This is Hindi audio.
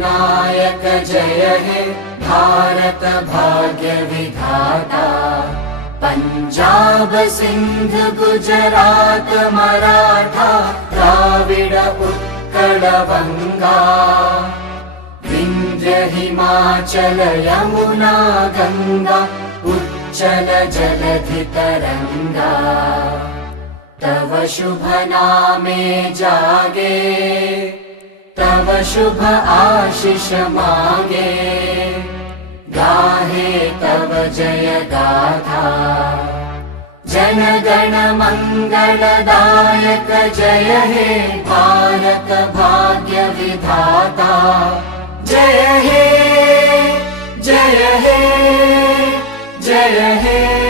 विनायक जय हे भारत भाग्य विधाता। पंजाब सिंध गुजरात मराठा द्राविड उत्कल बंगा। विंध्य हिमाचल यमुना गंगा उच्चल जलधि तरंगा। तव शुभ नामे जागे तव शुभ आशीष मांगे। गाहे तव जय गाथा जन गण मंगलदायक जय हे भारत भाग्य विधाता। जय हे जय हे जय हे।